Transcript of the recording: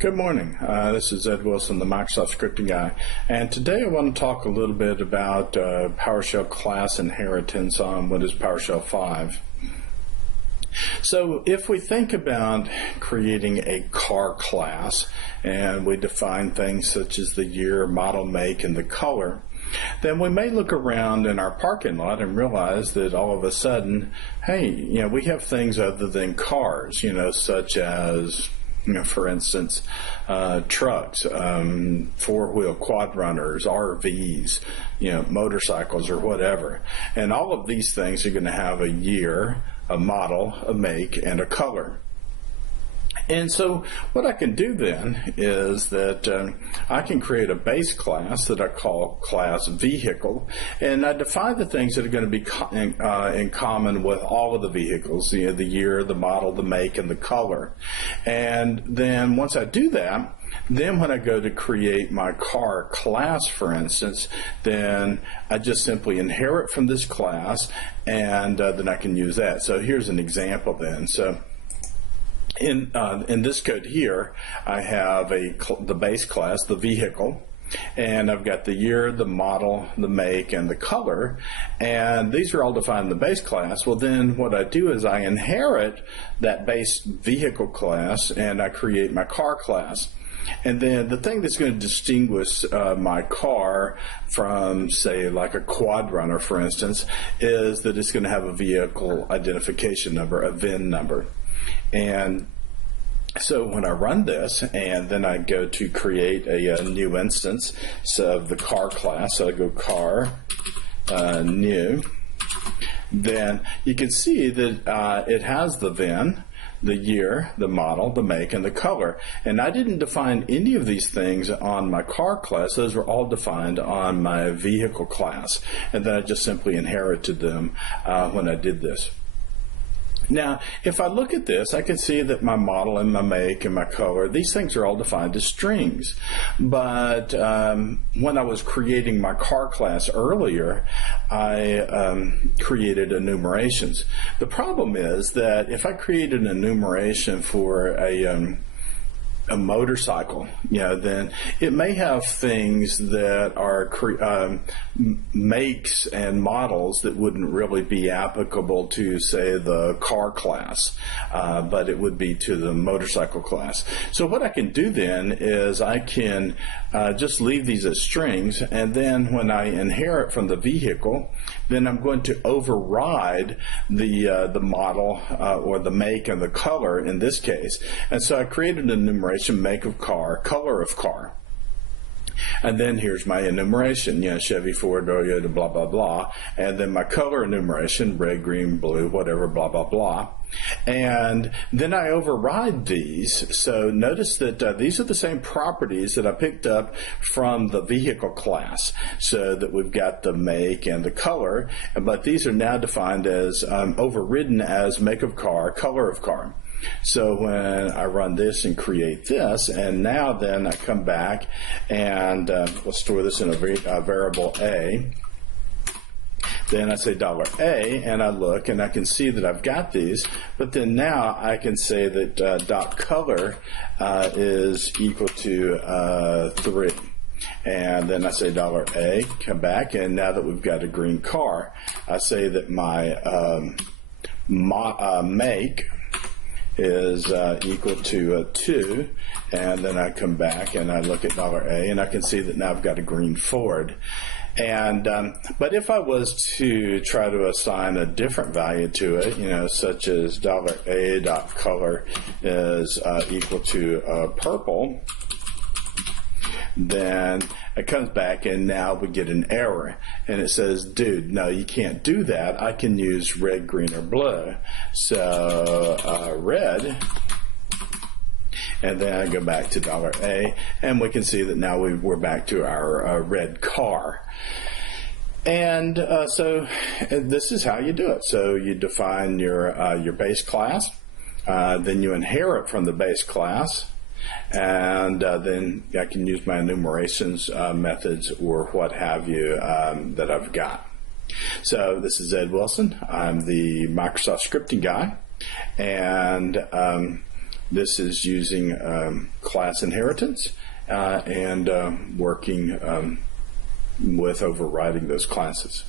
Good morning. This is Ed Wilson, the Microsoft Scripting Guy, and today I want to talk a little bit about PowerShell class inheritance on what is PowerShell 5. So if we think about creating a car class and we define things such as the year, model, make, and the color, then we may look around in our parking lot and realize that all of a sudden, hey, we have things other than cars, such as for instance, trucks, four-wheel quad runners, RVs, motorcycles or whatever. And all of these things are going to have a year, a model, a make, and a color. And so what I can do then is that I can create a base class that I call class vehicle, and I define the things that are going to be in common with all of the vehicles, the year, the model, the make, and the color. And then once I do that, then when I go to create my car class, for instance, then I just simply inherit from this class, and then I can use that. So here's an example then. So in this code here, I have the base class, the vehicle, and I've got the year, the model, the make, and the color, and these are all defined in the base class. Well, then what I do is I inherit that base vehicle class and I create my car class. And then the thing that's going to distinguish my car from, say, like a quad runner, for instance, is that it's going to have a vehicle identification number, a VIN number. And so when I run this and then I go to create a new instance of the car class, so I go car new, then you can see that it has the VIN, the year, the model, the make, and the color. And I didn't define any of these things on my car class. Those were all defined on my vehicle class. And then I just simply inherited them when I did this. Now, if I look at this, I can see that my model and my make and my color, these things are all defined as strings. But when I was creating my car class earlier, I created enumerations. The problem is that if I created an enumeration for a motorcycle, then it may have things that are makes and models that wouldn't really be applicable to, say, the car class, but it would be to the motorcycle class. So what I can do then is I can just leave these as strings, and then when I inherit from the vehicle, then I'm going to override the model or the make and the color in this case. And so I created an enumeration, make of car, color of car. And then here's my enumeration, Chevy, Ford, Toyota, blah, blah, blah. And then my color enumeration, red, green, blue, whatever, blah, blah, blah. And then I override these. So notice that these are the same properties that I picked up from the vehicle class. So that we've got the make and the color, but these are now defined as overridden as make of car, color of car. So when I run this and create this, and now then I come back and we'll store this in a variable A. Then I say $A, and I look, and I can see that I've got these. But then now I can say that .color is equal to 3. And then I say $A, come back, and now that we've got a green car, I say that my make is equal to 2, and then I come back and I look at $A, and I can see that now I've got a green Ford. And but if I was to try to assign a different value to it, such as $A.color is equal to purple, then it comes back and now we get an error, and it says, dude, no, you can't do that. I can use red, green, or blue. So red, and then I go back to $A, and we can see that now we're back to our red car. And so this is how you do it. So you define your base class, then you inherit from the base class, and then I can use my enumerations methods or what have you that I've got. So this is Ed Wilson. I'm the Microsoft Scripting Guy, and this is using class inheritance and working with overriding those classes.